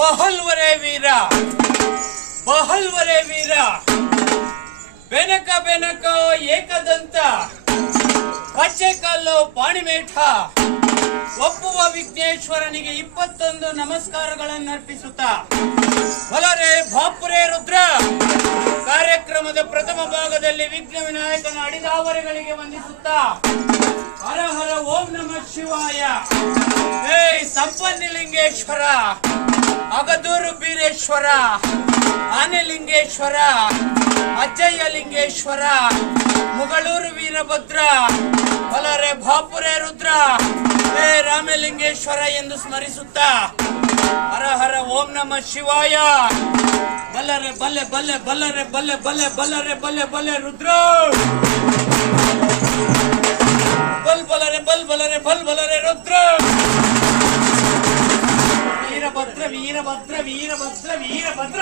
ಬಹಲ್ವರೇ ವೀರ ಬಹಲ್ವರೇ ವೀರ ಬೆನಕ ಬೆನಕ ಏಕದಂತ ಪಚ್ಚೆಕಲ್ಲು ಪಾಣಿಮೇಠ ಒಪ್ಪುವ ವಿಘ್ನೇಶ್ವರನಿಗೆ 21 ನಮಸ್ಕಾರಗಳನ್ನು ಅರ್ಪಿಸುತ್ತಾ ಬಲರೆ ಬಾಪುರೇ ರುದ್ರ ಕಾರ್ಯಕ್ರಮದ ಪ್ರಥಮ ಭಾಗದಲ್ಲಿ ವಿಘ್ನ ವಿನಾಯಕನ ಅಡಿದಾವರೆಗಳಿಗೆ ವಂದಿಸುತ್ತಾ ಹರ ಹರ ಓಂ ನಮಃ ಶಿವಾಯ. ಹೇ ಸಂಪನ್ನಿಲಿಂಗೇಶ್ವರ, ಅಗದೂರು ಬೀರೇಶ್ವರ, ಆನೆಲಿಂಗೇಶ್ವರ, ಅಜ್ಜಯ್ಯ ಲಿಂಗೇಶ್ವರ, ಮುಗಳೂರು ವೀರಭದ್ರ, ಬಲರೆ ಬಾಪುರೇ ರುದ್ರ, ಹೇ ರಾಮಲಿಂಗೇಶ್ವರ ಎಂದು ಸ್ಮರಿಸುತ್ತಾ ಹರ ಹರ ಓಂ ನಮಃ ಶಿವಾಯ. ಬಲ್ಲರೆ ಬಲ್ಲೆ ಬಲ್ಲೆ ಬಲ್ಲರೆ ಬಲ್ಲೆ ಬಲ್ಲೆ ಬಲ್ಲರೆ ಬಲ್ಲೆ ಬಲ್ಲೆ ರುದ್ರ ಬಲ್ ಬಲರೆ ಬಲ್ ಬಲರೆ ಬಲ್ ಬಲರೆ ರುದ್ರ ವೀರಭದ್ರ ವೀರಭದ್ರ ವೀರಭದ್ರ ವೀರಭದ್ರ.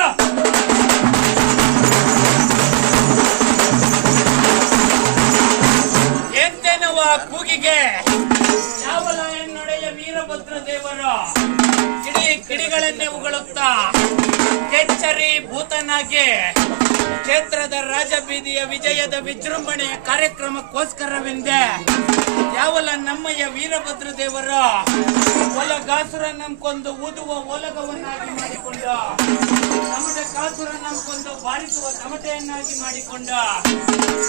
ಎಂತೆನ್ನುವ ಕೂಗಿಗೆ ಯಾವಲ ಎನ್ನೊಡೆಯ ವೀರಭದ್ರ ದೇವರ ಕಿಡಿಗಳನ್ನೇ ಉಗುಳುತ್ತಾ ಕೆಚ್ಚರಿ ಭೂತನಾಗೆ ಕ್ಷೇತ್ರದ ರಾಜಬೀದಿಯ ವಿಜಯದ ವಿಜೃಂಭಣೆಯ ಕಾರ್ಯಕ್ರಮಕ್ಕೋಸ್ಕರವೆಂದೇ ಯಾವಲ ನಮ್ಮಯ್ಯ ವೀರಭದ್ರ ದೇವರ ಒಲಗಾಸುರ ನಂಬ್ಕೊಂಡು ಊದುವ ಓಲಗವನ್ನಾಗಿ ಮಾಡಿಕೊಂಡ, ತಮಟೆ ಕಾಸುರ ನಂಬ್ಕೊಂಡು ಬಾರಿಸುವ ತಮಟೆಯನ್ನಾಗಿ ಮಾಡಿಕೊಂಡ,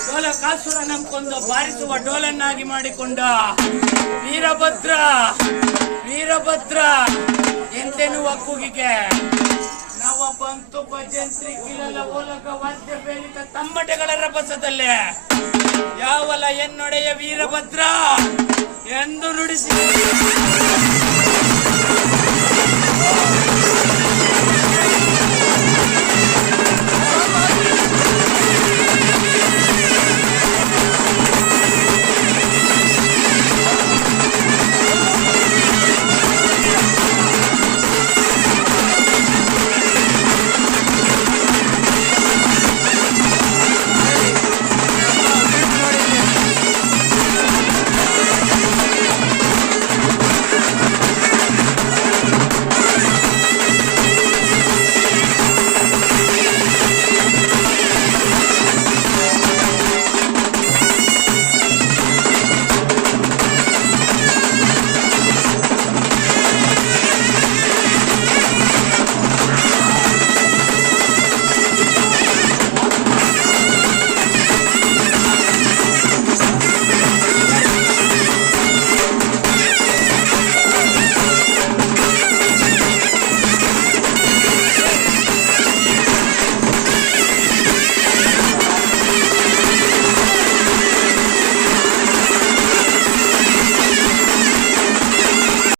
ಡೋಲ ಕಾಸುರ ನಂಬ್ಕೊಂಡು ಬಾರಿಸುವ ಡೋಲನ್ನಾಗಿ ಮಾಡಿಕೊಂಡ ವೀರಭದ್ರ ವೀರಭದ್ರ ಎಂತೆನ್ನುವ ಕೂಗಿಗೆ ನವ ಬಂತು ಭಜಂತ್ರಿ ಕಿಲಲ ಓಲಗ ವಾದ್ಯ ಬೇಲಿತ ತಮ್ಮಟೆಗಳ ರಭಸದಲ್ಲೇ ಯಾವಲ ಎನ್ನೊಡೆಯ ವೀರಭದ್ರ ಎಂದು ನುಡಿಸಿ